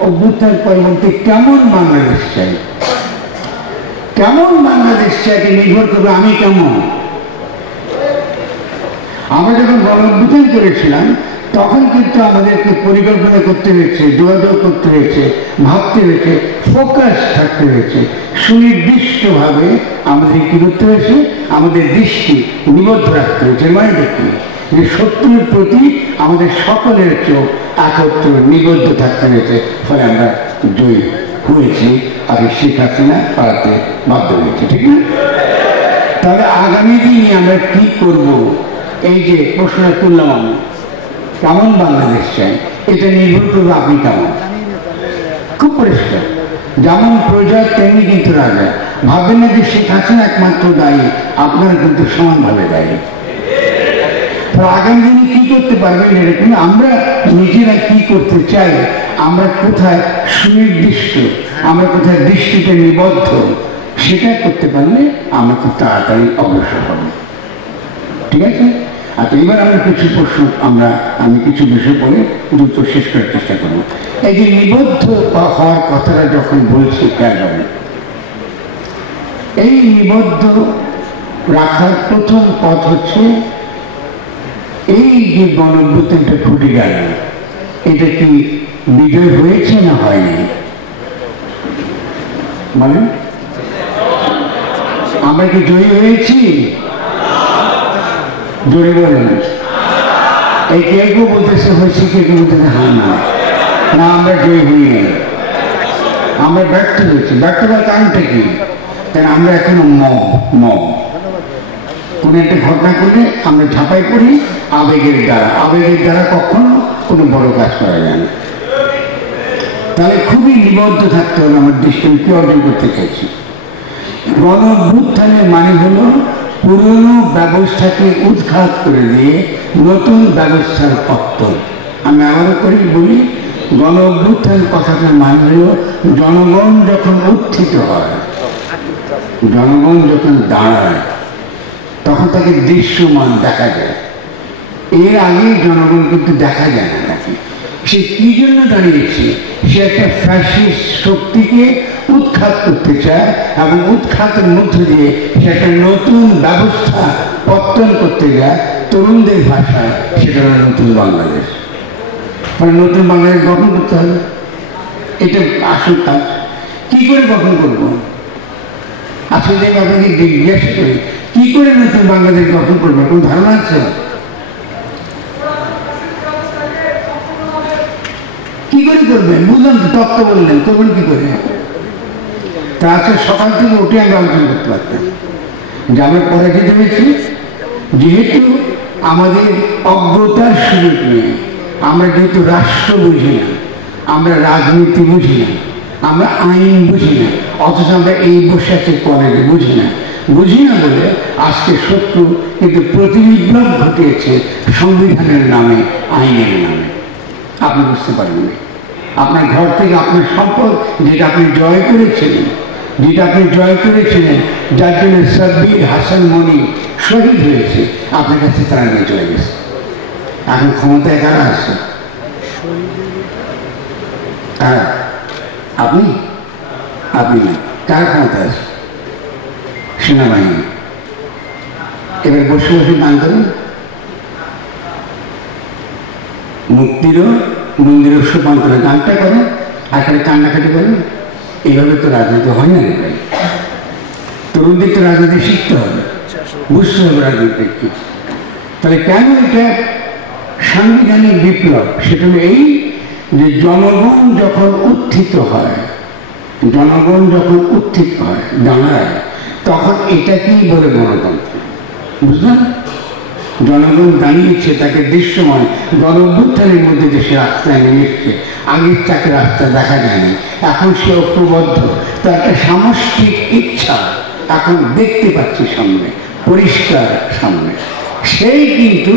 অভ্যুত্থান পরবর্তী কেমন বাংলাদেশ চাই, কেমন বাংলাদেশ চাইকে নির্ভর করবে আমি কেমন। আমরা যখন গণ-অভ্যুত্থান করেছিলাম তখন কিন্তু আমাদেরকে পরিকল্পনা করতে হয়েছে, যোগাযোগ করতে হয়েছে, ভাবতে হয়েছে, ফোকাস থাকতে হয়েছে, সুনির্দিষ্টভাবে আমাদের কি করতে হয়েছে, আমাদের দৃষ্টি নিবদ্ধ রাখতে হয়েছে। মানে দেখি যে শত্রুর প্রতি আমাদের সকলের চোখ একত্র নিবদ্ধ থাকতে হয়েছে, ফলে আমরা জয়ী হয়েছি। আর শেখ হাসিনা পালাতে বাধ্য হয়েছে, ঠিক না? তাহলে আগামী দিনে আমরা কি করব, এই যে প্রশ্নটা তুললাম, আমি কেমন বাংলাদেশ চাই, এটা নির্ভর করবে আপনি কেমন। খুব পরিষ্কার, যেমন প্রজা তেমনি কিন্তু রাজা। ভাববেন না যে শেখ হাসিনা একমাত্র দায়ী, আপনারা কিন্তু সমানভাবে দায়ী। আগামী দিনে কি করতে পারবেন এরকম, আমরা নিজেরা কি করতে চাই, আমরা কোথায় সুনির্দিষ্ট, আমরা কোথায় দৃষ্টিতে নিবদ্ধ, সেটা করতে পারলে আমরা খুব তাড়াতাড়ি অগ্রসর হব। ঠিক আছে? আচ্ছা, এবার আমরা কিছু প্রশ্ন আমি কিছু বিষয় পড়ে দ্রুত শেষ করার চেষ্টা করব। এই যে নিবদ্ধ হওয়ার কথাটা যখন বলছি, কেন এই নিবদ্ধ রাখার প্রথম পথ হচ্ছে এই যে গণ-অভ্যুত্থানটা ঘটে গেল, এটা কি বিজয় হয়েছে না হয়নি? মানে আমরা কি জয়ী হয়েছি? জোরে বলেন। এই কেউ কেউ বলতেছে হয়েছে, কেউ কেউ বলতেছে হ্যাঁ না না, আমরা জয়ী হই নাই, আমরা ব্যর্থ হয়েছি। ব্যর্থ হওয়ার কারণটা কি? কারণ আমরা এখনো কোনো একটা ঘটনা করলে আমরা ঝাঁপাই করি আবেগের দ্বারা কখনো কোনো বড় কাজ করা যায় না। তাহলে খুবই নিবদ্ধ থাকতে হবে আমার দৃষ্টি কি অর্জন করতে চাইছি। গণ-অভ্যুত্থানের মানে হলো পুরনো ব্যবস্থাকে উৎখাত করে দিয়ে নতুন ব্যবস্থার পত্তন। আমি আবারও করে বলি, গণ-অভ্যুত্থান কথাটার মানে হলো জনগণ যখন উত্থিত হয়, জনগণ যখন দাঁড়ায়, তখন তাকে দৃশ্যমান দেখা যায়। এর আগে জনগণ কিন্তু দেখা যায় না তাকে। সে কি জন্য দাঁড়িয়েছে? সে একটা ফ্যাসিস্ট শক্তিকে উৎখাত করতে চায় এবং উৎখাতের মধ্য দিয়ে সে একটা নতুন ব্যবস্থা পত্তন করতে যায়। তরুণদের ভাষায় সেটা হলো নতুন বাংলাদেশ। মানে নতুন বাংলাদেশ গঠন করতে হবে, এটা আসল কাজ। কি করে গঠন করবো? আসলে আপনাকে জিজ্ঞাসা করি, কি করে নতুন বাংলাদেশ গঠন করবে, কোন ধারণা আছে? কি করে করবেন? বুঝলাম তো, তত্ত্ব বললেন, করবেন কি করে? তা আজকে সকাল থেকে উঠে আমরা আলোচনা করতে পারতাম যে আমরা পরাজিত হয়েছি, যেহেতু আমাদের অজ্ঞতার সুযোগ নেই, আমরা যেহেতু রাষ্ট্র বুঝি না, আমরা রাজনীতি বুঝি না, আমরা আইন বুঝি না, অথচ আমরা এই বসে আছে কলেজে বুঝি না বলে আজকে শত্রু কিন্তু প্রতিবিপ্লব ঘটিয়েছে সংবিধানের নামে, আইনের নামে। আপনি বুঝতে পারবেন, আপনার ঘর থেকে আপনার সম্পদ যেটা আপনি জয় করেছিলেন, যার জন্য সাব্বির হাসান মনি শহীদ হয়েছে, আপনার কাছে তারা নিয়ে চলে গেছে। এখন ক্ষমতায় কারা আছে? আপনি না, কার ক্ষমতা আছে? সেনাবাহিনী। এবার বসে বসে গান করেন, মুক্তিরও মন্দিরের সুপান্তরে গানটা করেন, আর খালি কান্নাকাটি করেন। এইভাবে তো রাজনীতি হয় না রে ভাই। তরুণদের তো রাজনীতি শিখতে হবে, বুঝতে হবে রাজনীতি কি। তাহলে কেন এটা সাংবিধানিক বিপ্লব? সেটা হলো এই যে জনগণ যখন উত্থিত হয়, দাঁড়ায়, তখন এটাকেই বলে গণতন্ত্র। বুঝলেন? জনগণ দাঁড়িয়েছে, তাকে দৃশ্যমান গণ-অভ্যুত্থানের মধ্যে যে সে রাস্তায় নেমে এসছে, আগের তাকে রাস্তা দেখা যায়নি, এখন সে ঐক্যবদ্ধ, তার একটা সামষ্টিক ইচ্ছা এখন দেখতে পাচ্ছি সামনে, পরিষ্কার সামনে। সেই কিন্তু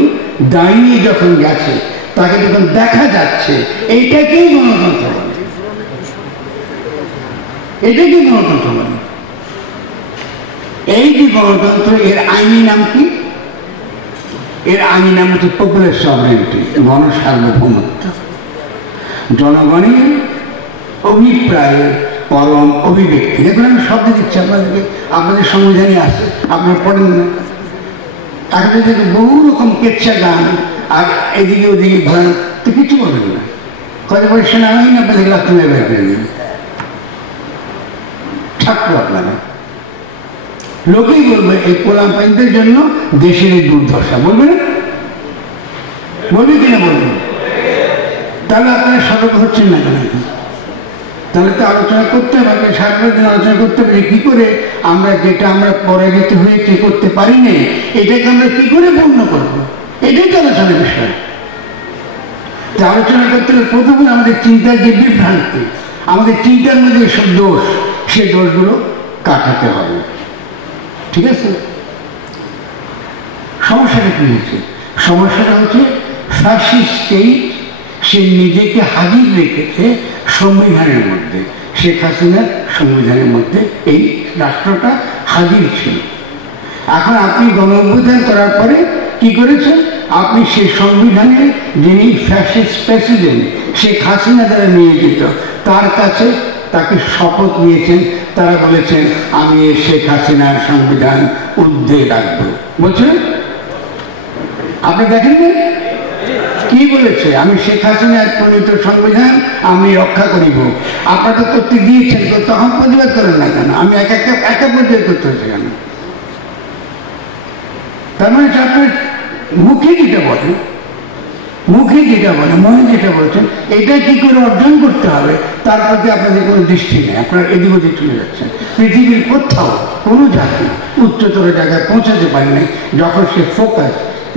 দাঁড়িয়ে যখন গেছে, তাকে যখন দেখা যাচ্ছে, এইটাকেই গণতন্ত্র বলে। এটাকেই গণতন্ত্র বলে। এই যে গণতন্ত্র, এর আইনি নাম কি? এর আইনি নাম হচ্ছে পপুলার সভরেন্টি, গণসার্বভৌমত্ব। জনগণের অভিপ্রায় পরম অভিব্যক্তি। দেখুন আমি শব্দ দিচ্ছি আপনাদেরকে, আপনাদের সংবিধানে আছে, আপনারা পড়েন না। এখন যদি বহু রকম কেচ্ছা গান আর এদিকে ওদিকে ঘোরান তো কিছু বলেন না, কত বলে সেনাবাহিনী আপনাদের লাথি মেরে বের করে দেবেন, ছাত্র আপনারা। লোকেই বলবে এই পোলাপাইনদের জন্য দেশের এই দুর্দশা, বলবে না? বলবে কিনা বলবেন? তাহলে আপনারা সতর্ক হচ্ছেন না কেন? তাহলে তো আলোচনা করতে হবে, সারা দিন আলোচনা করতে হবে কি করে আমরা যেটা আমরা পরাজিত হয়েছে করতে পারি না, এটাকে আমরা কি করে পূর্ণ করবো, এটাই তো আলোচনার বিষয়। আলোচনা করতে হলে প্রথমে আমাদের চিন্তার যে বিভ্রান্তি, আমাদের চিন্তার মধ্যে সব দোষ, সেই দোষগুলো কাটাতে হবে। ঠিক আছে? সমস্যাটা কি হয়েছে? সমস্যাটা হচ্ছে ফ্যাসিস্ট স্টেট সে নিজেকে হাজির রেখেছে সংবিধানের মধ্যে। শেখ হাসিনার সংবিধানের মধ্যে এই রাষ্ট্রটা হাজির ছিল। এখন আপনি গণ-অভ্যুত্থান করার পরে কি করেছেন? আপনি সেই সংবিধানে যিনি ফ্যাসিস্ট প্রেসিডেন্ট শেখ হাসিনা দ্বারা নিয়োজিত, তার কাছে তাকে শপথ নিয়েছেন। তারা বলেছেন আমি শেখ হাসিনার সংবিধান ঊর্ধ্বে রাখবো। বলছেন আপনি দেখেন না কি বলেছে? আমি শেখ হাসিনার প্রণীত সংবিধান আমি রক্ষা করিব। আপনারা তো করতে দিয়েছেন, তখন প্রতিবাদ করেন না কেন? আমি একা পর্যায়ে করতে হচ্ছে কেন? তার মানে আপনার মুখে যেটা বলেন, মনে যেটা বলছেন, এটা কি করে অর্জন করতে হবে তার প্রতি আপনাদের কোনো দৃষ্টি নেই। আপনারা এদিক ওদিক চলে যাচ্ছেন। পৃথিবীর কোথাও কোনো জাতি উচ্চতর জায়গায় পৌঁছাতে পারেনি যখন সে ফোকাস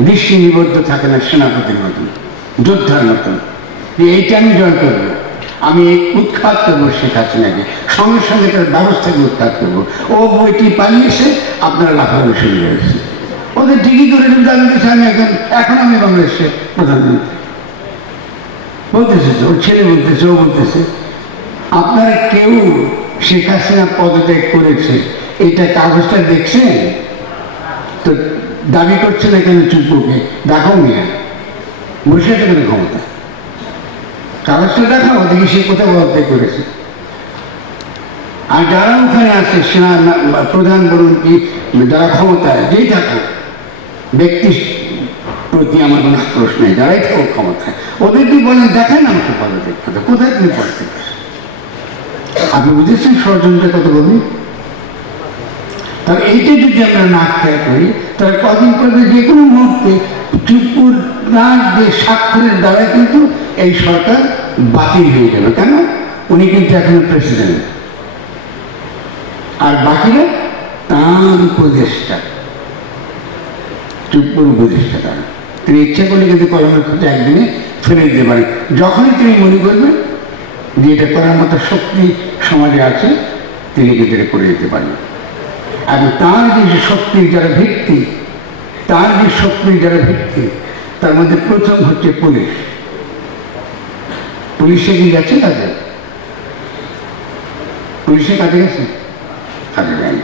দৃষ্টি নিবদ্ধ থাকে না সেনাপতির মতন, যোদ্ধার মতন, যে এইটা আমি জয় করবো, আমি উৎখাত করবো শেখ হাসিনাকে, সঙ্গে সঙ্গে তার ব্যবস্থাকে উৎখাত করবো। ও বইটি পালিয়েছে, আপনারা লাফালাফি শুরু হয়েছে। ওদের ঠিকই করে দাঁড়িয়েছে আমি এখন আমি বাংলাদেশের প্রধানমন্ত্রী বলতেছে, তো ওর ছেলে বলতেছে, ও বলতেছে। আপনারা কেউ শেখ হাসিনা পদত্যাগ করেছে এটা কাগজটা দেখছেন তো দাবি করছে না কেন? চুপকে দেখো মিয়া, বসে থাকেন ক্ষমতা, কাগজটা দেখাও দেখি সে কোথাও পদত্যাগ করেছে। আর যারা ওখানে আছে সেনা প্রধান বলুন কি যারা ক্ষমতায় যেই থাকুক, ব্যক্তির প্রতি আমার কোনো আক্রোশ নেই, যারাই থাকুক ক্ষমতায়, ওদেরকে বলেন দেখেন আমাকে পদত্যাগ করতে, কোথায় তুমি পদত্যাগ করছো? আপনি বুঝেছেন ষড়যন্ত্রের কত গভীর? তাহলে এইটা যদি আমরা না খেয়াল করি তাহলে কদিন পরে যে কোনো মুহূর্তে চুপুর না যে স্বাক্ষরের দ্বারা কিন্তু এই সরকার বাতিল হয়ে যাবে। কেন? উনি কিন্তু এখনো প্রেসিডেন্ট, আর বাকিরা তাঁর উপদেষ্টা, চুপুর উপদেষ্টা। তারা তিনি ইচ্ছা করলে কিন্তু কলমের ক্ষেত্রে একদিনে ফেলে দিতে পারেন। যখনই তিনি মনে করবেন যে এটা করার মতো শক্তি সমাজে আছে, তিনি কিন্তু এটা করে দিতে পারেন। এবং তার যে শক্তির যারা ভিত্তি, তার মধ্যে প্রথম হচ্ছে পুলিশ। পুলিশে কি গেছে কাজে? পুলিশে কাজে গেছে? কাজে যায়নি।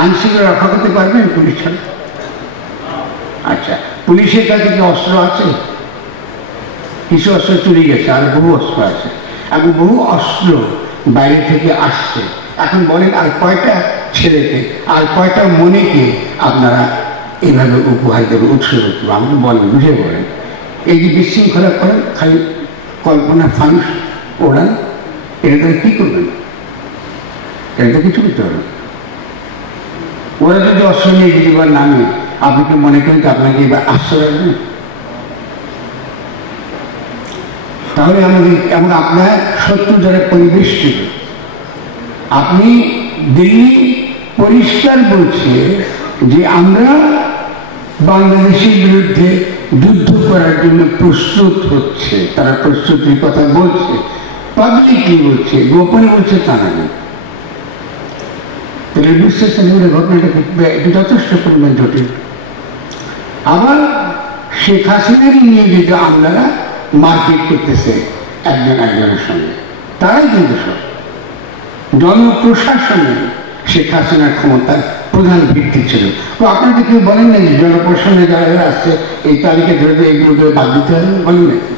আইনশৃঙ্খলা রক্ষা করতে পারবেন পুলিশ ছাড়া? আচ্ছা, পুলিশের কাছে কি অস্ত্র আছে? কিছু অস্ত্র চুরি গেছে, আর বহু অস্ত্র আছে, এবং বহু অস্ত্র বাইরে থেকে আসছে। এখন বলেন আর কয়টা ছেলেকে, আর কয়টা মনেকে আপনারা এইভাবে উপহার দেবে, উৎসর্গ করবে? আমাকে বলেন, বুঝে বলেন। এই যে বিশৃঙ্খলা করেন, খালি কল্পনা ফানুস ওড়ান, এটা তারা কী করবেন? এটা তো কিছু করতে হবে। ওরা যদি অস্ত্র নিয়ে দিবার নামে আপনি কি মনে করেন আপনাকে এবার আশ্রয় রাখবেন? তাহলে আমাদের এবং আপনার শত্রু যারা পরিবেষ্টিত, আপনি দিল্লি পরিষ্কার বলছে যে আমরা বাংলাদেশের বিরুদ্ধে যুদ্ধ করার জন্য প্রস্তুত হচ্ছে, তারা প্রস্তুতির কথা বলছে, পাবলিকলি বলছে, গোপনে বলছে তা না। তাহলে বিশ্লেষণের ঘটনাটা যথেষ্ট পরিমাণ জটিল। আবার শেখ হাসিনারই নিয়োজিত আমলারা মারপিট করতেছে একজন একজনের সঙ্গে, তারাই কিন্তু সব জনপ্রশাসনে শেখ হাসিনার ক্ষমতার প্রধান ভিত্তি ছিল। তো আপনাদের কেউ বলেন না যে জনপ্রশাসনে যারা আসছে এই তালিকা ধরে এইগুলোকে বাদ দিতে হবে? বলেন নাকি?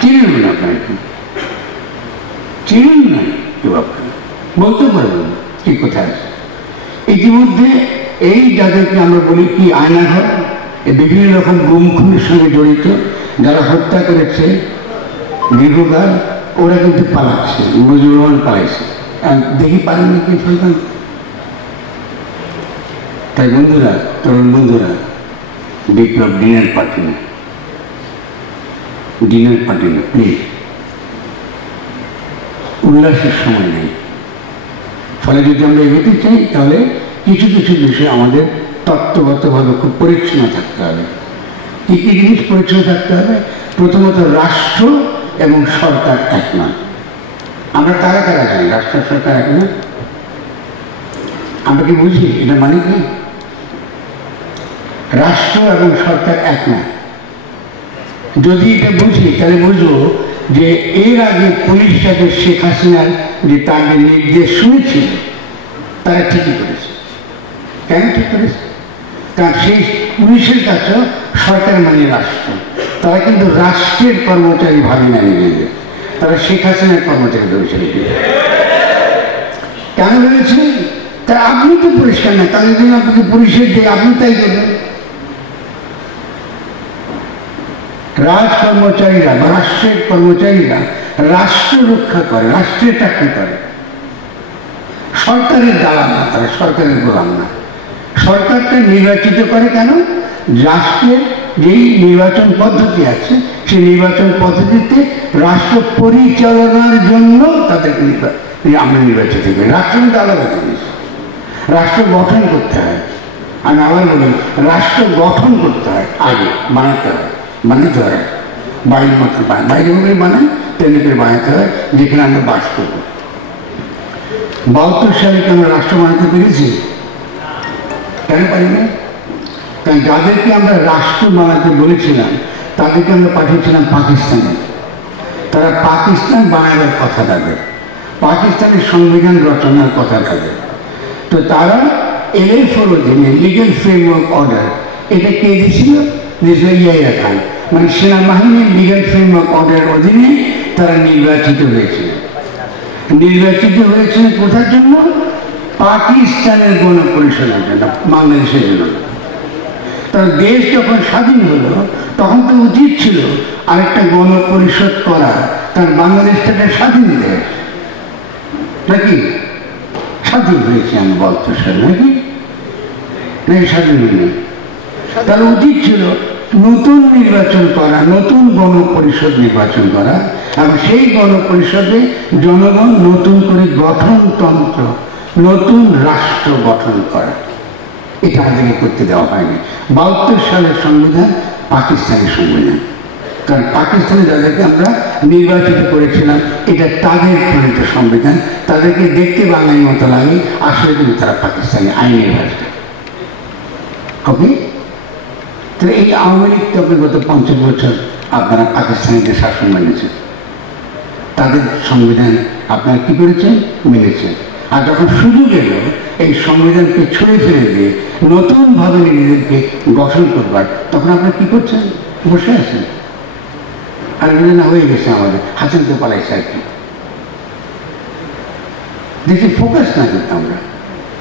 চিনেন না আপনার? চিনুন না যুবকরা, বলতে পারবেন কি কোথায় আছে। ইতিমধ্যে এই যাদেরকে আমরা বলি কি আয়নাঘর, বিভিন্ন রকম গুম খুনের সঙ্গে জড়িত, যারা হত্যা করেছে দীর্ঘকাল, ওরা কিন্তু পালাচ্ছে, মুজিবুর রহমান পালাইছে, দেখি পারেননি কি ফেলবেন। তাই বন্ধুরা, তরুণ বন্ধুরা, বিপ্লব ডিনার পার্টি না, ডিনার পার্টি না, প্লিজ। উল্লাসের সময় নেই। ফলে যদি আমরা এগোতে চাই তাহলে কিছু কিছু বিষয়ে আমাদের তত্ত্বগতভাবে খুব পরিচ্ছন্ন থাকতে হবে। কী কী জিনিস পরিচ্ছন্ন থাকতে হবে? প্রথমত রাষ্ট্র এবং সরকার এক নয়। আমরা কারা কারা জানি রাষ্ট্র সরকার এক নয়? আমরা কি বুঝি এটা মানে কি? রাষ্ট্র এবং সরকার এক নয়। যদি এটা বুঝি তাহলে বুঝবো যে এর আগে পুলিশ যাদের শেখ হাসিনার যে তাদের নির্দেশ শুনেছিল তারা ঠিকই করেছে। কেন ঠিক করেছে? কারণ সেই পুলিশের কাছেও সরকার মানে রাষ্ট্র, তারা কিন্তু রাষ্ট্রের কর্মচারী ভাবে না নিজেদের, তারা শেখ হাসিনার কর্মচারী ভেবেছিল। কেন ভেবেছে? তা আপনি তো পরিষ্কার না, তাদের জন্য আপনাকে পুলিশের দিয়ে আপনি তাই দেবেন। রাজ কর্মচারীরা বা রাষ্ট্রের কর্মচারীরা রাষ্ট্র রক্ষা করে, রাষ্ট্রের চাকরি করে, সরকারের দালাল না, তারা সরকারের গোলাম না। সরকারটা নির্বাচিত করে কেন? রাষ্ট্রের যেই নির্বাচন পদ্ধতি আছে সেই নির্বাচন পদ্ধতিতে রাষ্ট্র পরিচালনার জন্য তাদেরকে আমরা নির্বাচিত করি। রাষ্ট্র কিন্তু আলাদা জিনিস, রাষ্ট্র গঠন করতে হয়। আমি আবার বলি, রাষ্ট্র গঠন করতে হয়, আগে বানাতে হয়, বানাতে হয় বাড়ির মতো বাইরে করে বানায় তেমনি করে বানাতে হয় যেখানে আমরা বাস করব। 72 সালে কি আমরা রাষ্ট্র বানাতে পেরেছি? কেন পারি না? কারণ যাদেরকে আমরা রাষ্ট্র বানাতে বলেছিলাম তাদেরকে আমরা পাঠিয়েছিলাম পাকিস্তানে। তারা পাকিস্তান বানাবার কথা তাদের, পাকিস্তানের সংবিধান রচনার কথা তাদের। তো তারা LFOর অধীনে লিগ্যাল ফ্রেমওয়ার্ক অর্ডার, এটা কে দিয়েছিল? ইয়াহিয়া খান, মানে সেনাবাহিনীর লিগ্যাল ফ্রেমওয়ার্ক অর্ডারের অধীনে তারা নির্বাচিত হয়েছিল। নির্বাচিত হয়েছিল কোথার জন্য? পাকিস্তানের গণপরিষদের জন্য, বাংলাদেশের জন্য। তার দেশ যখন স্বাধীন হলো তখন তো উচিত ছিল আরেকটা গণপরিষদ করা, তার বাংলাদেশটাকে স্বাধীন দেশ নাকি? স্বাধীন হয়েছে আমি 72 সালে নাকি? নাকি স্বাধীন হয়নি? তার উচিত ছিল নতুন নির্বাচন করা, নতুন গণপরিষদ নির্বাচন করা, এবং সেই গণপরিষদে জনগণ নতুন করে গঠনতন্ত্র, নতুন রাষ্ট্র গঠন করা। এটা আমাদেরকে করতে দেওয়া হয়নি। 72 সালের সংবিধান পাকিস্তানের সংবিধান, কারণ পাকিস্তানে যাদেরকে আমরা নির্বাচিত করেছিলাম এটা তাদের প্রণীত সংবিধান। তাদেরকে দেখতে বাঙালির মতো লাগে, আসলে কিন্তু তারা পাকিস্তানি আইনের ভাষা। ওকে, তো এই আওয়ামী লীগ তো গত 50 বছর আপনারা পাকিস্তানিদের শাসন মেনেছেন, তাদের সংবিধান আপনারা কি করেছেন? মেনেছেন। আর যখন সুযোগ এলো এই সংবিধানকে ছুঁড়ে ফেলে দিয়ে নতুনভাবে নিজেদেরকে গঠন করবার, তখন আপনারা কি করছেন? বসে আছেন। আর না হয়ে গেছে আমাদের, হাসিনকে পালাইছে আর কি। দেশে ফোকাস না করতাম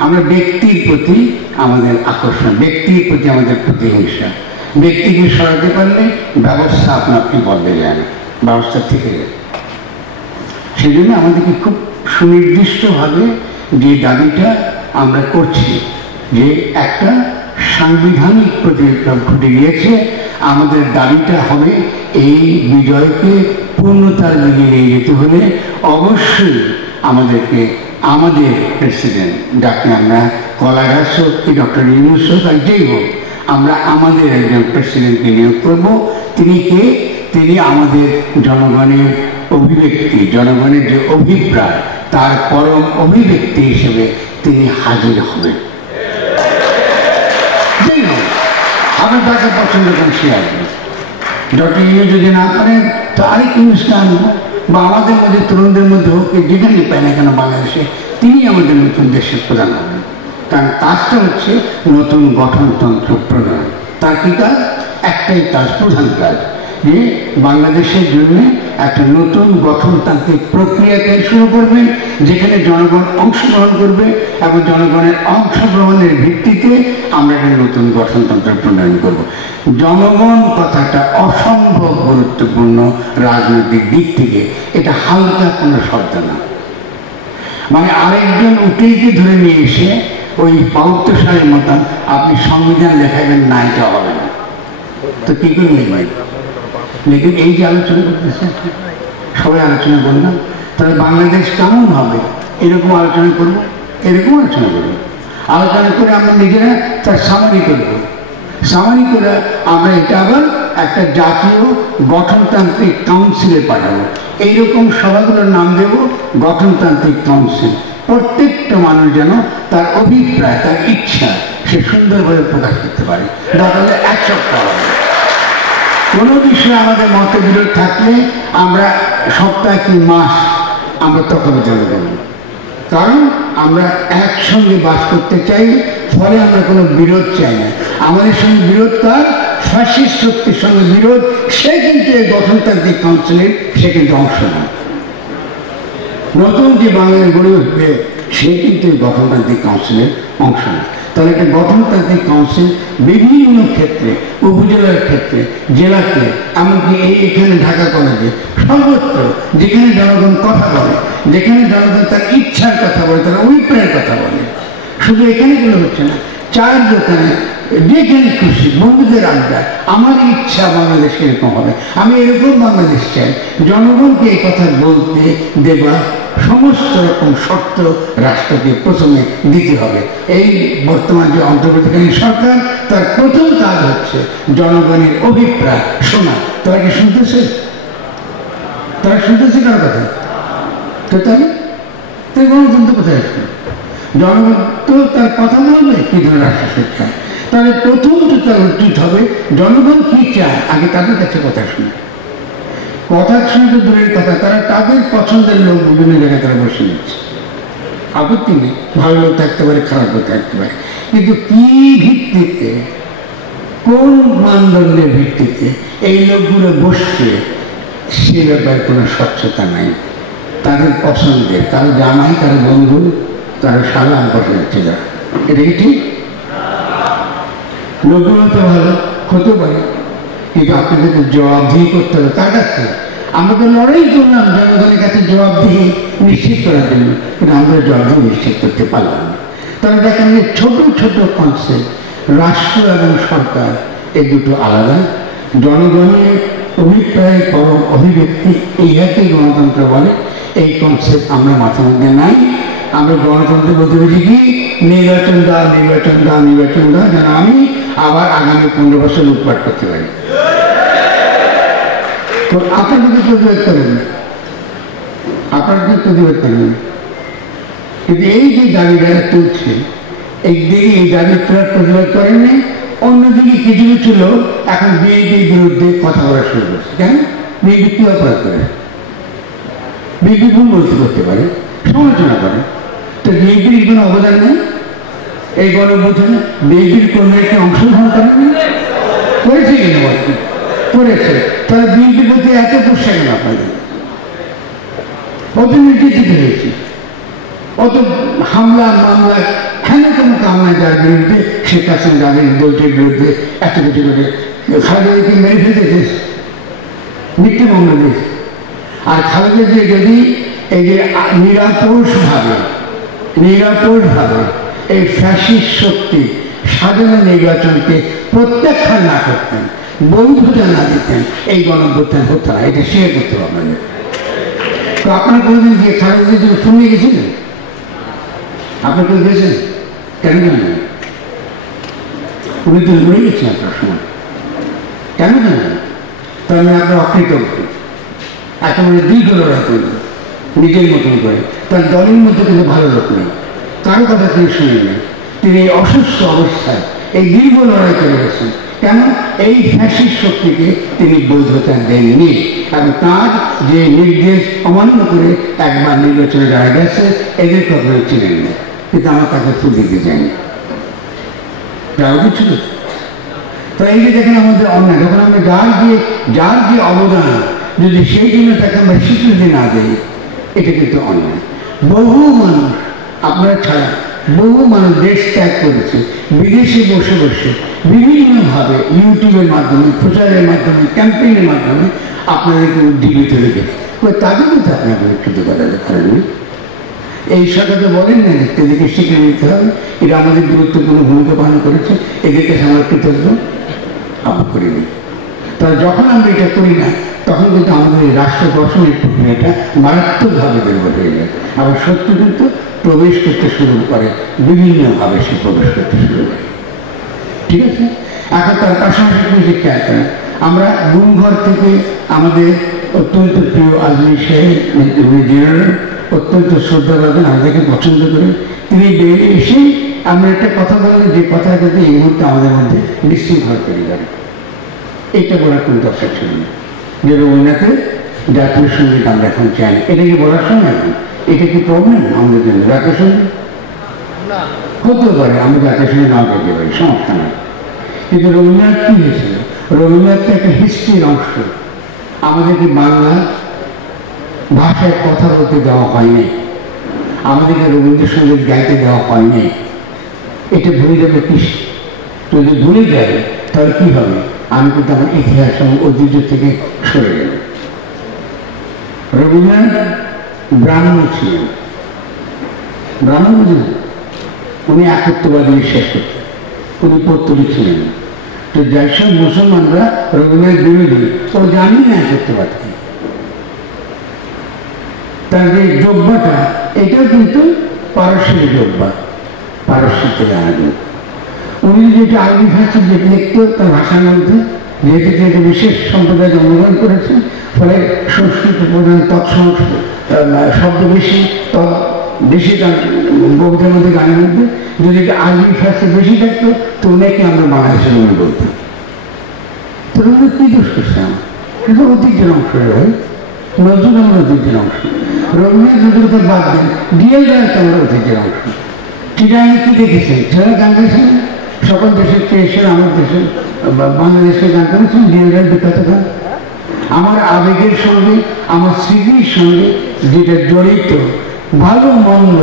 আমরা ব্যক্তির প্রতি আমাদের আকর্ষণ, ব্যক্তির প্রতি আমাদের প্রতিহিংসা। ব্যক্তিকে সরাতে পারলে ব্যবস্থা আপনা আপনি বদলে যায় না, ব্যবস্থা থেকে যায়। সেই জন্য আমাদেরকে খুব সুনির্দিষ্টভাবে যে দাবিটা আমরা করছি, যে একটা সাংবিধানিক প্রতিক্রম ঘটে গিয়েছে, আমাদের দাবিটা হবে এই বিজয়কে পূর্ণতার দিকে নিয়ে যেতে হলে অবশ্যই আমাদেরকে আমাদের প্রেসিডেন্ট, যাকে আমরা কলা গাছ হোক কি ডক্টর ইউনূস হোক আর যেই হোক, আমরা আমাদের একজন প্রেসিডেন্টকে নিয়োগ করবো। তিনি কে? তিনি আমাদের জনগণের অভিব্যক্তি, জনগণের যে অভিপ্রায় তার পরম অভিব্যক্তি হিসেবে তিনি হাজির হবেন। যাই হোক, আমরা তাকে পছন্দ করেন, সে আসবে। ডক্টর ইউনূস যদি না পারেন তো আরেক অনুষ্ঠান বা আমাদের মধ্যে তরুণদের মধ্যে হোক, যেখানে পায় না কেন বাংলাদেশে, তিনি আমাদের নতুন দেশের প্রধান হবেন। কারণ কাজটা হচ্ছে নতুন গঠনতন্ত্র প্রণয়ন। তার কি কাজ? একটাই কাজ, প্রধান কাজ, যে বাংলাদেশের জন্য একটা নতুন গঠনতান্ত্রিক প্রক্রিয়াকে শুরু করবেন, যেখানে জনগণ অংশগ্রহণ করবে এবং জনগণের অংশগ্রহণের ভিত্তিতে আমরা একটা নতুন গঠনতন্ত্র প্রণয়ন করব। জনগণ কথাটা অসম্ভব গুরুত্বপূর্ণ রাজনৈতিক দিক থেকে, এটা হালকা কোনো শব্দ না। মানে আরেকজন উঠেইকে ধরে নিয়ে এসে ওই পাউত্তশালীর মতন আপনি সংবিধান লেখাবেন না, এটা হবে না। তো কি করে লিখবেন? লেকিন এই যে আলোচনা করতেছে, সবাই আলোচনা করলাম, তাহলে বাংলাদেশ কেমন হবে এরকম আলোচনা করবো, এরকম আলোচনা করবো। আলোচনা করে আমরা নিজেরা তার সামারি করব, সামারি করে আমরা এটা আবার একটা জাতীয় গঠনতান্ত্রিক কাউন্সিলে পাঠাবো। এইরকম সভাগুলোর নাম দেব গঠনতান্ত্রিক কাউন্সিল। প্রত্যেকটা মানুষ যেন তার অভিপ্রায়, তার ইচ্ছা সে সুন্দরভাবে প্রকাশ করতে পারে। দরকার হলে এক সপ্তাহ হবে। কোনো বিষয়ে আমাদের মতবিরোধ থাকলে আমরা সপ্তাহ কি মাস আমরা তখন জানা দেব, কারণ আমরা একসঙ্গে বাস করতে চাই। ফলে আমরা কোনো বিরোধ চাই না। আমাদের সঙ্গে বিরোধ কার? ফ্যাসিস্ট শক্তির সঙ্গে বিরোধ। সে কিন্তু এই গঠনতান্ত্রিক কাউন্সিলের সে কিন্তু অংশ না। নতুন যে বাংলাদেশ গড়ে উঠবে সে কিন্তু এই গঠনতান্ত্রিক কাউন্সিলের অংশ না। তাহলে একটা গঠনতান্ত্রিক কাউন্সিল বিভিন্ন ক্ষেত্রে, উপজেলার ক্ষেত্রে, জেলাতে, এমনকি এখানে ঢাকা কলেজে, সর্বত্র যেখানে জনগণ কথা বলে, যেখানে জনগণ তার ইচ্ছার কথা বলে, তার অভিপ্রায়ের কথা বলে, শুধু এখানে গুলো হচ্ছে না, চায়ের দোকানে, যেখানে খুশি, বন্ধুদের আড্ডা, আমার ইচ্ছা বাংলাদেশ এরকম হবে, আমি এরকম বাংলাদেশ চাই। জনগণকে এই কথা বলতে দেবা সমস্ত রকম শর্ত রাষ্ট্রকে প্রথমে দিতে হবে। এই বর্তমান যে অন্তর্বর্তীকালীন সরকার, তার প্রথম কাজ হচ্ছে জনগণের অভিপ্রায় শোনা। তারা কি শুনতেছে? তারা শুনতেছে কার কথা? তো তাহলে গণতন্ত্র কোথায় আসবে? জনগণ তো তার কথা বলবে কি ধরনের রাষ্ট্র শিক্ষা। তাহলে প্রথম তো তার উচিত হবে জনগণ কি চায় আগে তাদের কাছে কথা শুনে। কথা শুনে তো দূরের কথা, তারা তাদের পছন্দের লোক বিভিন্ন জায়গায় তারা বসে নিচ্ছে। আপত্তি নেই, ভালো লোক থাকতে পারে, খারাপ লোক থাকতে পারে, কিন্তু কি ভিত্তিতে, কোন মানদণ্ডের ভিত্তিতে এই লোকগুলো বসছে সে ব্যাপারে কোনো স্বচ্ছতা নাই। তাদের পছন্দের, কারো জামাই, কারো বন্ধু, কারো শালা বসে যাচ্ছে যারা, এটা কি ঠিক? লোকগুলো তো ভালো হতে পারে, কিন্তু আপনাদেরকে জবাবদিহি করতে হবে কার কাছে? আমরা তো লড়াই করলাম জনগণের কাছে জবাবদিহি নিশ্চিত করার জন্য, কিন্তু আমরা জবাবদিহি নিশ্চিত করতে পারলাম না। তারা দেখেন যে ছোট ছোট কনসেপ্ট, রাষ্ট্র এবং সরকার এই দুটো আলাদা। জনগণের অভিপ্রায় পরম অভিব্যক্তি, ইহাকে গণতন্ত্র বলে। এই কনসেপ্ট আমরা মাথার মধ্যে নাই। আমরা গণতন্ত্র বলতে বুঝি কি, নির্বাচন দাও, নির্বাচন দাও, নির্বাচন দাও, যেন আমি আবার আগামী 15 বছর লুটপাট করতে পারি। তো আপনাদেরকে প্রতিবাদ করেন না, আপনাদেরকে প্রতিবাদ করেন না, কিন্তু এই যে দাবি যারা তুলছে, একদিকে এই দাবি তোলার প্রতিবাদ করেননি, অন্যদিকে কিছু কিছু লোক এখন বিএনপির বিরুদ্ধে কথা বলা শুরু করছে। কেন? বিএনপি কি অপরাধ করে? বিএনপি ভুল বলতে করতে পারে, সমালোচনা করে, তো বিএনপির কোনো অবদান নেই এই গণঅভ্যুত্থানে? বিএনপির কর্মীরা অংশগ্রহণ করেনি? করেছে কিনা বলতে? করেছে। তারা বিএনপির প্রতি এত পোশাক না পাই, অত নির্যাতিত হয়েছে, অত হামলা মামলা, কেন কোনো কাম নাই যার বিরুদ্ধে, শেখ হাসিনা যাদের দলটির বিরুদ্ধে এত কিছু করে খালেদাকে মেরে ফেলতে মিথ্যে মামলা দিয়েছে। আর খালেদাকে যদি এই যে নিরাপদভাবে এই ফ্যাসিস্ট শক্তি সাধারণ নির্বাচনকে প্রত্যাখ্যান না করতেন, বৈধতা না দিতেন, এই গণঅভ্যুত্থান হতো না। এটা শেয়ার করতে হবে আপনাদের। তো আপনারা কোনোদিন গিয়ে খালেদার জন্য শুনে গেছিলেন? আপনার কেউ গেছেন? কেন জানেন? উনি তো মরে গেছেন আপনার সময়, কেন জানেন? তাহলে আপনার অকৃতজ্ঞ, একেবারে দীর্ঘ লড়াই করলেন নিজের মতন করে। তার দলের মধ্যে কিন্তু ভালো লোক নেই, কারো কথা তিনি শুনলেন। তিনি অসুস্থ অবস্থায় এই দীর্ঘ লড়াই করে গেছেন। কেন? এই ফ্যাসিস্ট শক্তিকে তিনি বৈধতা দেননি, এবং তার যে নির্দেশ অমান্য করে একবার নির্বাচনে যারা গেছে এদের কখনো চিনেন না, কিন্তু আমার তাকে ফুল দিতে চাইনি, যা উচিত ছিল। তো এই যে দেখেন আমাদের অন্যায়, যখন আমরা যার যে অবদান যদি সেই জন্য তাকে আমরা স্বীকৃতি না দিই, এটা কিন্তু অন্যায়। বহু মানুষ আপনারা ছাড়া বহু মানুষ দেশ ত্যাগ করেছে, বিদেশে বসে বসে বিভিন্নভাবে ইউটিউবের মাধ্যমে, প্রচারের মাধ্যমে, ক্যাম্পেইনের মাধ্যমে আপনাদেরকে উজ্জীবিত রেখেছে। তাদের মধ্যে আপনাকে বিকৃত করা পারেননি। এই সরকারকে বলেন না এদেরকে শিখে নিতে হবে, এটা আমাদের গুরুত্বপূর্ণ ভূমিকা পালন করেছে, এদের কাছে আমরা কৃতজ্ঞ আমরা করিনি। তাহলে যখন আমরা এটা করি না, তখন কিন্তু আমাদের এই রাষ্ট্র গঠনের প্রক্রিয়াটা মারাত্মকভাবে দুর্বল হয়ে যায়। আবার সত্য কিন্তু প্রবেশ করতে শুরু করে, বিভিন্নভাবে সে প্রবেশ করতে শুরু করে। ঠিক আছে, এখন তার পাশাপাশি যে খেয়াল করেন, আমরা গুমঘর থেকে আমাদের অত্যন্ত প্রিয় আজমি সাহেব জেনারেল অত্যন্ত শ্রদ্ধা পাবেন, আমাদেরকে পছন্দ করে তিনি বেরিয়ে এসে আমরা একটা কথা বললেন, যে কথা কিন্তু এই মুহূর্তে আমাদের মধ্যে নিশ্চিত হয়ে তৈরি করে। এটা বলার কোনো দরকার ছিল না যে রবীন্দ্রনাথের জাতীয় সঙ্গীত আমরা এখন চাই না, এটা কি বলার সময় এখন? এটা কি প্রবলেম আমাদের জন্য? জাতীয় সঙ্গীত হতে পারে, আমরা জাতীয় সঙ্গীত নাও করতে পারি, সমস্যা নয়। কিন্তু রবীন্দ্রনাথ কি হয়েছিল? রবীন্দ্রনাথ একটা হিস্ট্রির অংশ। আমাদেরকে বাংলা ভাষায় কথা বলতে দেওয়া হয়নি, আমাদেরকে রবীন্দ্রসঙ্গীত গাইতে দেওয়া হয়নি। এটা ভুলে যাবে কি? যদি ভুলে যাবে তাহলে কি হবে? আমি কিন্তু আমার ইতিহাস এবং ঐতিহ্য থেকে সরে গেল। রবীন্দ্রনাথ ব্রাহ্মণ ছিলেন, ব্রাহ্মণ বুঝলেন, উনি একত্ববাদী বিশ্বাস করতেন, উনি পৌত্তলিক ছিলেন। তো যেসব মুসলমানরা রবীন্দ্রনাথ বিরোধী, ও জানি না একত্ববাদ কি। তার যে যোগ্যতা, এটাও কিন্তু পারস্যের যোগ্যা, পারস্য থেকে আনন্দ। উনি যেটা আরবি ভাষা যেটা লিখত তার ভাষার মধ্যে, যেহেতু একটা বিশেষ সম্প্রদায় জন্মগ্রহণ করেছে, ফলে সংস্কৃত প্রধান তৎসংস্কৃত শব্দ বেশি, বেশি কবিতার মধ্যে, গানের মধ্যে যদি আরবি ভাষা বেশি থাকতো তো ওনাকে আমরা বাংলাদেশের মনে বলতাম। তো রবীন্দ্রনাথ কি দোষ করছে? আমার এটা ঐতিহ্যের অংশ হয়, নজরুল আমার ঐতিহ্যের অংশ। রবীন্দ্রনাথ নজরুলকে বাদ দেন, ডিএল রায় তো আমার ঐতিহ্যের অংশ। চিটাগাঙে কি দেখেছেন? সেরা গান গেছেন, সকল দেশের চেয়ে আমার দেশের বাংলাদেশের গান করেছেন, ডিএল রায় বিখ্যাত গান। আমার আবেগের সঙ্গে, আমার স্মৃতির সঙ্গে যেটা জড়িত, ভালো মন্দ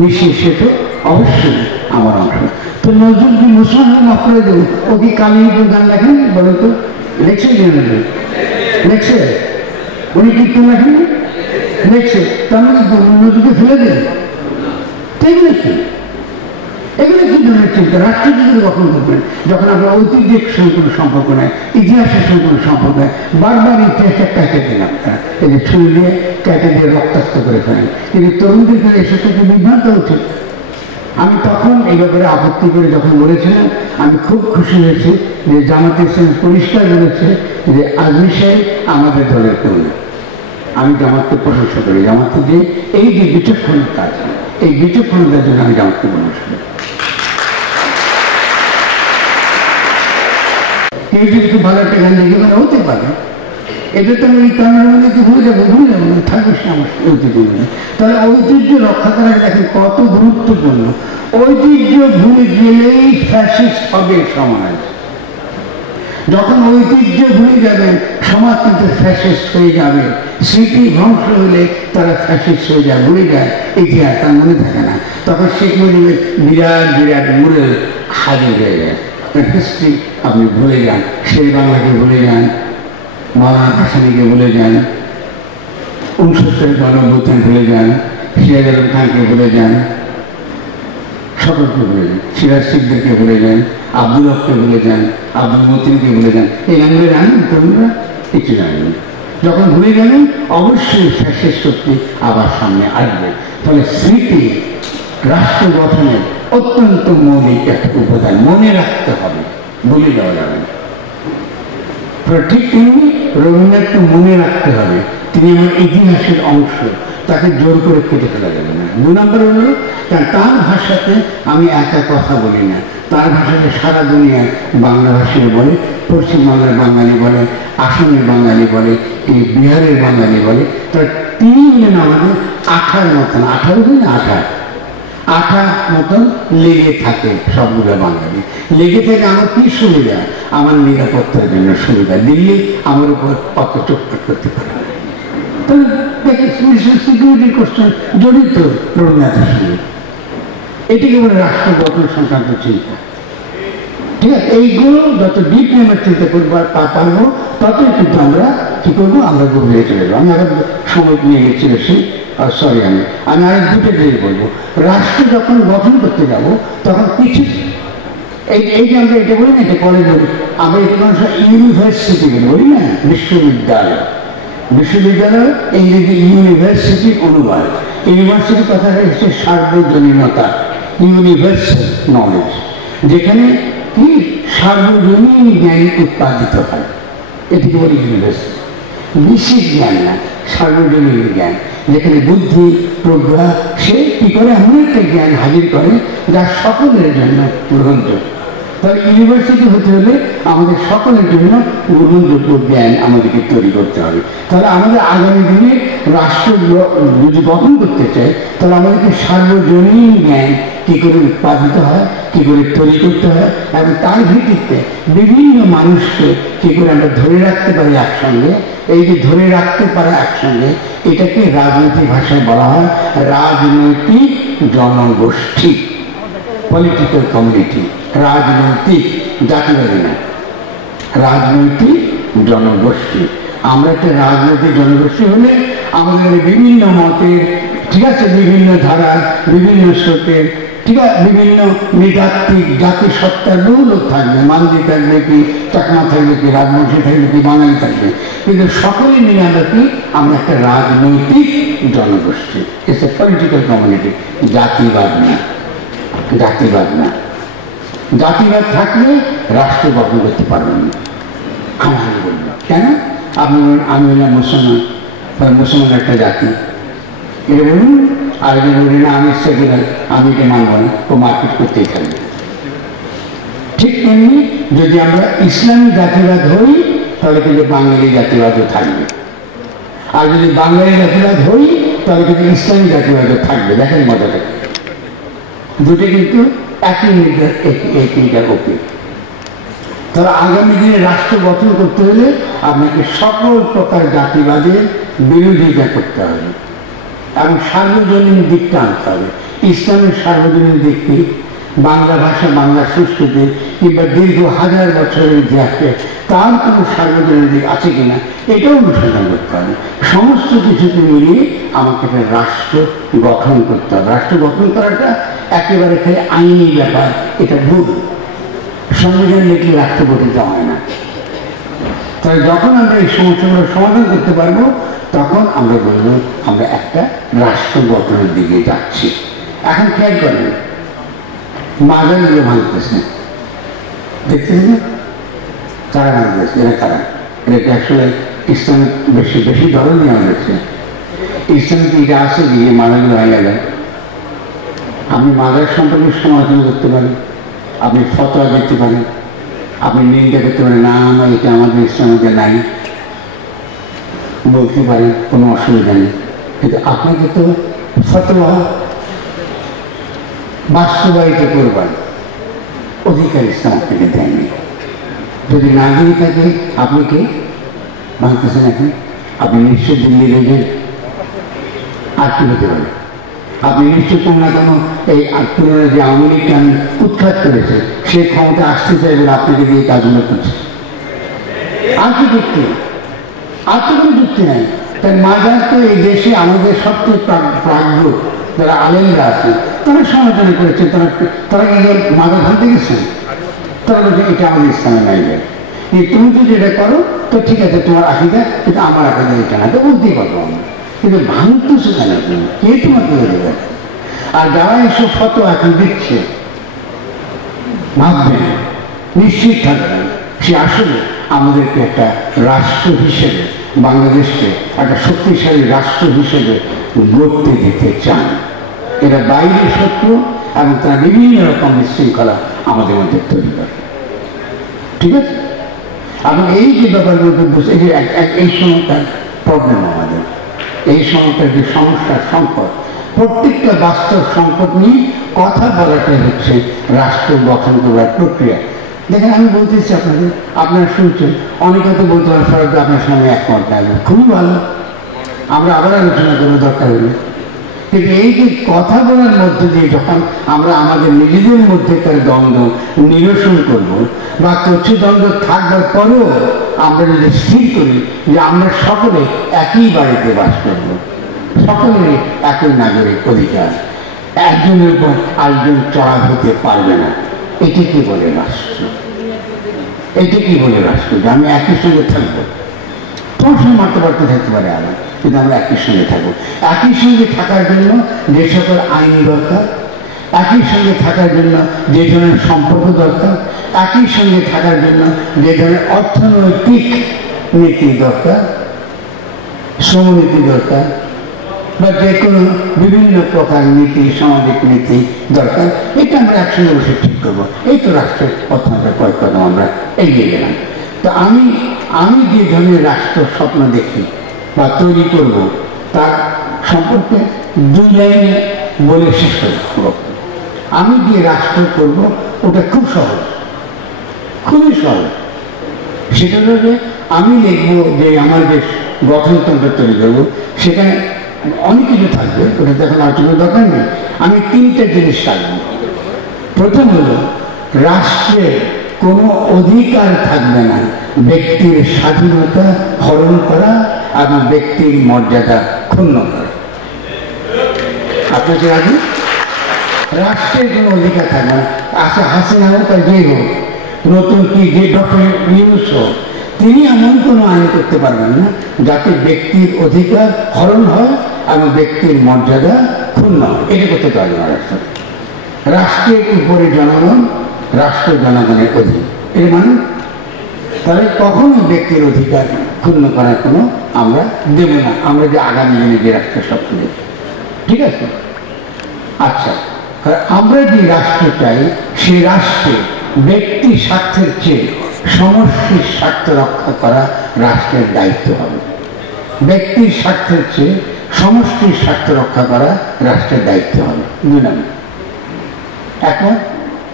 মিশিয়ে, সেটা অবশ্যই আমার অংশ। তো নজরুল কি মুসলমান মাফ করে দেবো? ও কি কালীপুর গান লেখেন বলো তো? লেখছে জেনারেল, লেখছে, উনি কীর্তন লেখেন, লেখছে, তার মানে নজরুলকে ফেলে দেন? ঠিক নাকি? এগুলো কি ধরনের চিন্তা? রাষ্ট্রযুদ্ধ কখন করবেন? যখন আপনার ঐতিহ্যের সঙ্গে কোনো সম্পর্ক নেই, ইতিহাসের সঙ্গে কোনো সম্পর্ক নেই, বারবার ইতিহাসটা কেটে দিন আপনারা, এই যে ছুরি দিয়ে কেটে দিয়ে রক্তাক্ত করে ফেলেন। কিন্তু তরুণদের এসব থেকে বিভ্রান্ত উচিত। আমি তখন এই ব্যাপারে আপত্তি করে যখন বলেছিলাম, আমি খুব খুশি হয়েছি যে জামাতে ইসলাম পরিষ্কার বলেছে যে আজমি সাহেব আমাদের দলের কর্মী। আমি জামাতকে প্রশংসা করি, জামাতে যে এই যে বিচক্ষণতা আছে, এই বিচক্ষণতার জন্য আমি জামাতকে প্রশংসা করি। কেউ যদি খুব ভালো একটা গান লিখে মানে হতে পারে, এটা তো আমি তামিলনাড়ুকে ভুলে যাবো না, থাকবে সে আমার ঐতিহ্য। তাহলে ঐতিহ্য রক্ষা করাটা দেখেন কত গুরুত্বপূর্ণ। ঐতিহ্য ভুলে গেলেই ফ্যাসিস্ট হবে সমাজ। যখন ঐতিহ্য ভুলে যাবেন, সমাজ কিন্তু ফ্যাসিস্ট হয়ে যাবে। স্মৃতি ধ্বংস হলে তারা ফ্যাসিস্ট হয়ে যায়, ভুলে যায় ইতিহাস, তার মনে থাকে না। তখন শেখ মুজিবের বিরাট বিরাট মূল্য হাজির হয়ে যায়, হিস্ট্রি আপনি ভুলে যান, শের বাংলাকে ভুলে যান, মৌলানা ভাসানীকে ভুলে যান, 69 গণঅভ্যুত্থান ভুলে যান, সিরাজ আলম খানকে ভুলে যান, সকলকে ভুলে যান, সিরাজ সিদ্দিককে ভুলে যান, আব্দুল হককে ভুলে যান, আব্দুল মতিনকে ভুলে যান। এই গানগুলো জানেন তরুণরা? কিছু জানেন। যখন ভুলে যাবেন অবশ্যই ফ্যাসিস্ট শক্তি আবার সামনে আসবে। ফলে স্মৃতি রাষ্ট্র গঠনের অত্যন্ত মৌলিক একটা উপাদান, মনে রাখতে হবে, ভুলে যাওয়া যাবে না। ঠিক তেমনি রবীন্দ্রনাথকে মনে রাখতে হবে, তিনি আমার ইতিহাসের অংশ, তাকে জোর করে কেটে ফেলা যাবে না। 2 নম্বর হলো তার ভাষাতে আমি একা কথা বলি না, তার ভাষাতে সারা দুনিয়ায় বাংলাভাষীরা বলে, পশ্চিমবাংলার বাঙালি বলে, আসামের বাঙালি বলে, এই বিহারের বাঙালি বলে। তার তিনি হলেন আমাদের আঠার মতন, 18 দিন 18 আঠা মতন লেগে থাকে সবগুলো বাঙালি। লেগে থেকে আমার কি সুবিধা? আমার নিরাপত্তার জন্য সুবিধা। দিল্লি আমার উপর অত চোখপাট করতে পারে না। সিকিউরিটি কোশ্চেন জড়িত রবীন্দ্রনাথের সঙ্গে। এটিকে বলে রাষ্ট্র গঠন সংক্রান্ত চিন্তা। ঠিক আছে, এইগুলো যত ডিপ নেমের চিন্তা করবো আর পারবো, ততই কিন্তু আমরা কি করবো, আমরা গভীরে চলে যাবো। আমি আবার সময় নিয়ে গেছি বেশি, সরি, আমি আরেক দুটো জিনিস বলবো। রাষ্ট্র যখন গঠন করতে যাব তখন কিছু এই যে আমরা এটা বলি না, এটা কলেজ বলি, আমরা এটা মানুষ ইউনিভার্সিটি বলি না, বিশ্ববিদ্যালয়। বিশ্ববিদ্যালয় ইংরেজি ইউনিভার্সিটির অনুবাদ। ইউনিভার্সিটির কথাটা হচ্ছে সার্বজনীনতা, ইউনিভার্সাল নলেজ, যেখানে কি সার্বজনীন জ্ঞান উৎপাদিত হয়, এটিকে বলি ইউনিভার্সিটি। বিশেষ জ্ঞান না, সার্বজনীন জ্ঞান, যেখানে বুদ্ধি প্রজ্ঞা সে কি করে এমন একটা জ্ঞান হাজির করে যা সকলের জন্য গ্রহণযোগ্য। তাহলে ইউনিভার্সিটি হতে হলে আমাদের সকলের জন্য গ্রহণযোগ্য জ্ঞান আমাদেরকে তৈরি করতে হবে। তাহলে আমাদের আগামী দিনে রাষ্ট্র যদি গঠন করতে চাই, তাহলে আমাদেরকে সার্বজনীন জ্ঞান কী করে উৎপাদিত হয়, কী করে তৈরি করতে হয়, এবং তার ভিত্তিতে বিভিন্ন মানুষকে কী করে আমরা ধরে রাখতে পারি একসঙ্গে। এই যে ধরে রাখতে পারে একসঙ্গে, এটাকে রাজনৈতিক ভাষায় বলা হয় রাজনৈতিক জনগোষ্ঠী, পলিটিক্যাল কমিউনিটি। রাজনৈতিক, জাতিবাদী না, রাজনৈতিক জনগোষ্ঠী। আমরা একটা রাজনৈতিক জনগোষ্ঠী হলে আমাদের বিভিন্ন মতের, ঠিক আছে, বিভিন্ন ধারার, বিভিন্ন স্রোতের, ঠিক আছে, বিভিন্ন নৃতাত্ত্বিক জাতিসত্তার বহু লোক থাকবে। মালদি থাকবে কি, চাকমা থাকবে কি, রাজবংশী থাকবে কি, বাঙালি থাকবে, কিন্তু সকলে মিলে আমরা কি, আমরা একটা রাজনৈতিক জনগোষ্ঠী। It's a political community. জাতিবাদ না, জাতিবাদ না। জাতিবাদ থাকলে রাষ্ট্র গঠন করতে পারবেন না। আমি বলব কেন? আপনি বলুন আমি বললাম মুসলমান, মুসলমান একটা জাতি, এটা বলুন। আর যদি বলি না আমি সেকুলার, আমি এটা মানব না, ও মারপিট করতেই থাকবে। ঠিক তেমনি যদি আমরা ইসলামী জাতিবাদ হই, তাহলে কিন্তু বাঙালি জাতিবাদও থাকবে। আর যদি বাঙালি জাতিবাদ হই, তাহলে কিন্তু ইসলামী জাতিবাদও থাকবে। দেখেন মজাটা, দুটো কিন্তু একই মিটার ওকে। তাহলে আগামী দিনে রাষ্ট্র গঠন করতে হলে আপনাকে সকল প্রকার জাতিবাদের বিরোধিতা করতে হবে এবং সার্বজনীন দিকটা আনতে হবে। ইসলামের সার্বজনীন দিকটি বাংলা ভাষা, বাংলা সংস্কৃতি কিংবা দীর্ঘ হাজার বছরের ইতিহাসে তার কোনো সার্বজনীন দিক আছে কিনা এটাও অনুসন্ধান করতে হবে। সমস্ত কিছুকে মিলিয়ে আমাকে একটা রাষ্ট্র গঠন করতে হবে। রাষ্ট্র গঠন করাটা একেবারে খালি আইনি ব্যাপার, এটা ভুল। সংবিধান লিখলে রাষ্ট্র গঠিত হয় না। তাহলে যখন আমরা এই সমস্যাগুলো সমাধান করতে পারবো, তখন আমরা বলবো আমরা একটা রাষ্ট্র গঠনের দিকে যাচ্ছি। এখন খেয়াল করেন, মাজারগুলো ভাঙতেছে, দেখতেছেন না? কারা ভাঙতেছে? এরা কারা? এটাকে আসলে ইসলামিক বেশি বেশি ধরনের হয়েছে। ইসলামিক এটা আছে যে মাজারগুলো ভেঙে যায়। আপনি মাজার সম্পর্কে সমালোচনা করতে পারেন, আপনি ফতোয়া দিতে পারেন, আপনি নিন্দা করতে পারেন, না আমার এটা আমাদের ইসলামে নাই, বলতে পারেন, কোনো অসুবিধা নেই। কিন্তু আপনাকে তো ফতোয়া বাস্তবায়িত করবার অধিকার ইসলাম আপনাকে দেয়নি। যদি না দিয়ে থাকে আপনি কে ভাঙতেছেন? এখন আপনি নিশ্চয় দিল্লি রেখে আর কি হতে পারে? আপনি নিশ্চয় কোনো না কোনো এই পুরোনো যে আওয়ামী লীগকে আমি উৎখাত করেছে, সে ক্ষমতা আসতে চাই বলে আপনাকে দিয়ে কাজগুলো করছে। আর কি যুক্তি? আর তো কোনো যুক্তি নেই। তাই মাজার তো এই দেশে আমাদের সবচেয়ে প্রাজ্ঞ যারা আলেমরা আছে তারা সমালোচনা করেছে। তারা কিন্তু মাজার ভাঙতে গেছেন, তারা বলছে এটা আমাদের ইসলামে নাই যায়। তুমি যদি এটা করো তো ঠিক আছে, তোমার আকিদা, কিন্তু আমার আকিদা এটা না, তো বলতেই পারবো আমরা। কিন্তু ভাঙতেছে কেন? কে তোমাকে দেবে? আর যারা এসব ফটো এখন দিচ্ছে, ভাববেন, নিশ্চিত থাকবেন, সে আসলে আমাদেরকে একটা রাষ্ট্র হিসেবে, বাংলাদেশকে একটা শক্তিশালী রাষ্ট্র হিসেবে গড়তে দিতে চান। এরা বাইরের শত্রু এবং তারা বিভিন্ন রকম বিশৃঙ্খলা আমাদের মধ্যে তৈরি করে। ঠিক আছে? এবং এই যে ব্যাপারগুলো এই যে এই সময়টার প্রবলেম, আমাদের এই সময়টার যে সমস্যার সংকট, প্রত্যেকটা বাস্তব সংকট নিয়ে কথা বলাটাই হচ্ছে রাষ্ট্র গঠন করার প্রক্রিয়া। দেখেন, আমি বলতেছি আপনাদের, আপনারা শুনছেন, অনেকে তো বলতে পারেন সরকার আপনার সঙ্গে একমত থাকবে, খুবই ভালো, আমরা আবার আলোচনা করবো দরকার হলে। কিন্তু এই যে কথা বলার মধ্যে দিয়ে যখন আমরা আমাদের নিজেদের মধ্যেকার দ্বন্দ্ব নিরসন করব, বা কিছু দ্বন্দ্ব থাকবার পরেও আমরা যদি স্থির করি যে আমরা সকলে একই বাড়িতে বাস করব, সকলেরই একই নাগরিক অধিকার, একজনের উপর আরেকজন চড়া হতে পারবে না, এটি কি বলে রাষ্ট্র? এটি কি বলে রাষ্ট্র? যে আমি একই সঙ্গে থাকবো, তোমার সঙ্গে মারতে পারতে থাকতে পারে আবার, কিন্তু আমরা একই সঙ্গে থাকবো। একই সঙ্গে থাকার জন্য যে সকল আইন দরকার, একই সঙ্গে থাকার জন্য যে ধরনের সম্পর্ক দরকার, একই সঙ্গে থাকার জন্য যে ধরনের অর্থনৈতিক নীতি দরকার, শ্রমনীতি দরকার, বা যে কোনো বিভিন্ন প্রকার নীতি, সামাজিক নীতি দরকার, এটা আমরা একসঙ্গে বসে ঠিক করবো। এই তো রাষ্ট্রের অর্থনৈতিক কয়েক কদম আমরা এগিয়ে গেলাম। তো আমি যে ধরনের রাষ্ট্র স্বপ্ন দেখি বা তৈরি করব, তার সম্পর্কে দুই লাইনে বলে শেষ করব। আমি যে রাষ্ট্র করব ওটা খুব সহজ, খুবই সহজ। সেটা হলো যে আমি লিখবো যে আমার যে গঠনতন্ত্র তৈরি করবো, সেখানে অনেক কিছু থাকবে, ওটা এখন আলোচনার দরকার নেই। আমি তিনটা জিনিস রাখবো। প্রথম হলো, রাষ্ট্রের কোনো অধিকার থাকবে না ব্যক্তির স্বাধীনতা হরণ করা এবং ব্যক্তির মর্যাদা ক্ষুণ্ণ করা। আপনাকে রাজি? রাষ্ট্রের কোনো অধিকার থাকবে না। আচ্ছা, হাসিনা হোক আর যেই হোক, নতুন কি যে ডক্টর ইউনূস হোক, তিনি এমন কোনো আইন করতে পারবেন না যাতে ব্যক্তির অধিকার হরণ হয় এবং ব্যক্তির মর্যাদা ক্ষুণ্ণ হয়। এটা করতে পারবে না রাষ্ট্র। রাষ্ট্রের উপরে জনগণ, রাষ্ট্র জনগণের অধীন। এর মানে তাহলে কখনো ব্যক্তির অধিকার ক্ষুণ্ণ করার কোনো আমরা দেব না, আমরা যে আগামী দিনে যে রাষ্ট্র স্বপ্ন দেখি। ঠিক আছে? আচ্ছা, আমরা যে রাষ্ট্র চাই, সেই রাষ্ট্রে ব্যক্তি স্বার্থের চেয়ে সমষ্টির স্বার্থ রক্ষা করা রাষ্ট্রের দায়িত্ব হবে। ব্যক্তির স্বার্থের চেয়ে সমষ্টির স্বার্থ রক্ষা করা রাষ্ট্রের দায়িত্ব হবে। দুই নম্বর, একমত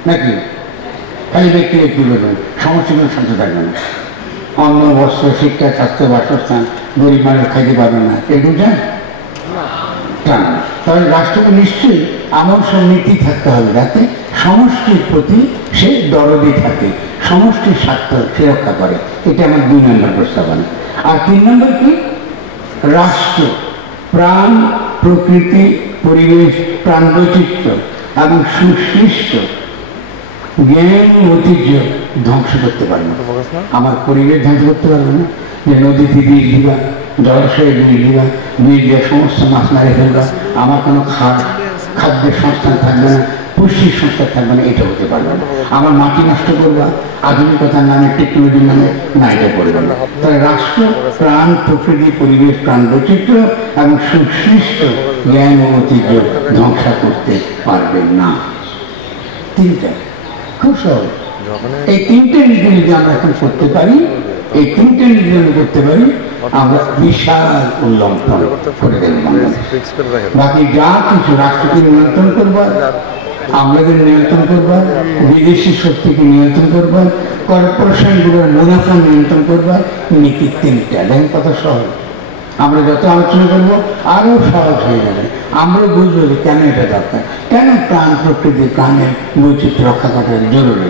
নাকি? খালি ব্যক্তি ব্যক্তি বলবেন, সমষ্টির কোনো স্বার্থ থাকবে না। অন্ন, বস্ত্র, শিক্ষা, স্বাস্থ্য, বাসস্থান, গরিব মানুষ খাইতে পারবে না, এগুলো চান না। তবে রাষ্ট্রকে নিশ্চয়ই এমন সব নীতি থাকতে হবে যাতে সমষ্টির প্রতি সে দরদি থাকে, সমষ্টির স্বার্থ সে রক্ষা করে। এটা আমার 2 নম্বর প্রস্তাবনা। আর 3 নম্বর কি? রাষ্ট্র প্রাণ, প্রকৃতি, পরিবেশ, প্রাণ বৈচিত্র্য এবং সুসৃষ্ট জ্ঞান ঐতিহ্য ধ্বংস করতে পারবে না। আমার পরিবেশ ধ্বংস করতে পারবে না, যে নদীতে বিষ দিবা, জলাশয়ে বিষ দিবা, বিষ দিয়ে সমস্ত মাছ মারে ফেলবা, আমার কোনো খাদ্যের সংস্থান থাকবে না, পুষ্টির সংস্থান থাকবে না, এটা হতে পারবে না। আমার মাটি নষ্ট করবা আধুনিকতার নামে, টেকনোলজির নামে, না, এটা করবে না। তাই রাষ্ট্র প্রাণ, প্রকৃতি, পরিবেশ, প্রাণ বৈচিত্র্য এবং সুসৃষ্ট জ্ঞান ও ঐতিহ্য ধ্বংস করতে পারবে না। তিনটা খুব সহজ। এই তিনটে নীতি যদি আমরা এখন করতে পারি, এই তিনটে নীতি যদি করতে পারি, আমরা বিশাল উল্লঙ্ঘন করে দেব। বাকি যা কিছু রাষ্ট্রকে নিয়ন্ত্রণ করবার, আমলাদের নিয়ন্ত্রণ করবার, বিদেশি শক্তিকে নিয়ন্ত্রণ করবার, কর্পোরেশনগুলোর মুনাফা নিয়ন্ত্রণ করবার, নীতি তিনটা। দেখেন কত সহজ। আমরা যত আলোচনা করবো আরো সহজ হয়ে যাবে। আমরা বুঝবো যে কেন এটা দরকার, কেন প্রাণ, প্রকৃতি, প্রাণের বৈচিত্র্য রক্ষা করা জরুরি,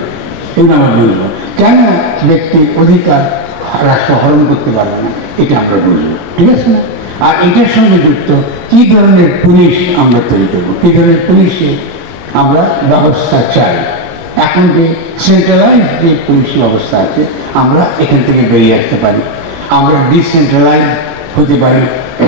এগুলো আমরা বুঝবো। কেন ব্যক্তির অধিকার রাষ্ট্র হরণ করতে পারবে না, এটা আমরা বুঝবো। ঠিক আছে না? আর এটার সঙ্গে যুক্ত কি ধরনের পুলিশ আমরা তৈরি করবো, কি ধরনের পুলিশে আমরা ব্যবস্থা চাই। এখন যে সেন্ট্রালাইজ যে পুলিশ ব্যবস্থা আছে, আমরা এখান থেকে বেরিয়ে আসতে পারি। আমরা ডিসেন্ট্রালাইজ হতে পারি,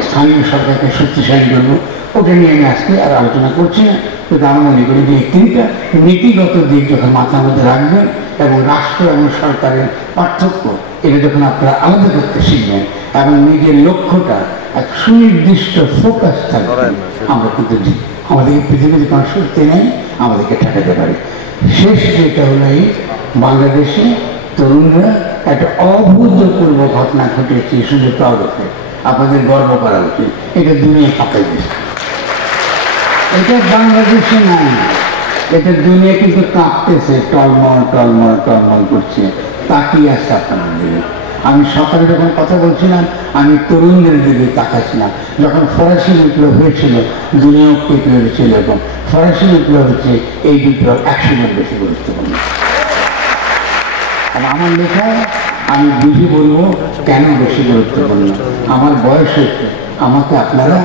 স্থানীয় সরকারকে শক্তিশালী করবো। ওটা নিয়ে আমি আজকে আর আলোচনা করছি না, কিন্তু আমি মনে করি যে এই তিনটা নীতিগত দিক যখন মাথার মধ্যে রাখবেন এবং রাষ্ট্র এবং সরকারের পার্থক্য, এটা যখন আপনারা আলাদা করতে শিখবেন এবং নিজের লক্ষ্যটা এক সুনির্দিষ্ট ফোকাস থাকবে, আমরা কিন্তু আমাদেরকে পৃথিবীতে কোনো শক্তি নেই আমাদেরকে ঠেকাতে পারে। শেষ যেটা হলো, এই বাংলাদেশে তরুণরা একটা অভূতপূর্ব ঘটনা ঘটেছে, শুধু প্রাউড, আপনাদের গর্ব করা উচিত। এটা দুনিয়া কাঁপাই দিচ্ছে। এটা বাংলাদেশে নাই, এটা দুনিয়া কিন্তু কাঁপতেছে, টলমল টলমল টলমল করছে, তাকিয়ে আসছে আপনার দিকে। আমি সকালে যখন কথা বলছিলাম আমি তরুণদের দিকে তাকাচ্ছিলাম। যখন ফরাসি বিপ্লব হয়েছিল দুনিয়াও কেঁপে উঠেছিল, এবং ফরাসি বিপ্লব হচ্ছে এই বিপ্লব 100 গুণ বেশি গুরুত্বপূর্ণ। আর আমার লেখায় আমি বুঝে বলবো কেন বেশি গুরুত্বপূর্ণ। আমার বয়স হচ্ছে, আমাকে আপনারা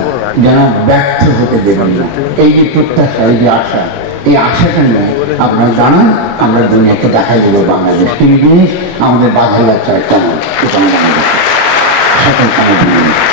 যেন ব্যর্থ হতে দেবেন না। এই যে প্রত্যাশা, এই যে আশা, এই আশাটা নিয়ে আপনারা জানান, আমরা দুনিয়াকে দেখাই দেবো বাংলাদেশ কি জিনিস, আমাদের বাঘের বাচ্চারা কেমন, এটা আমরা সকল সময়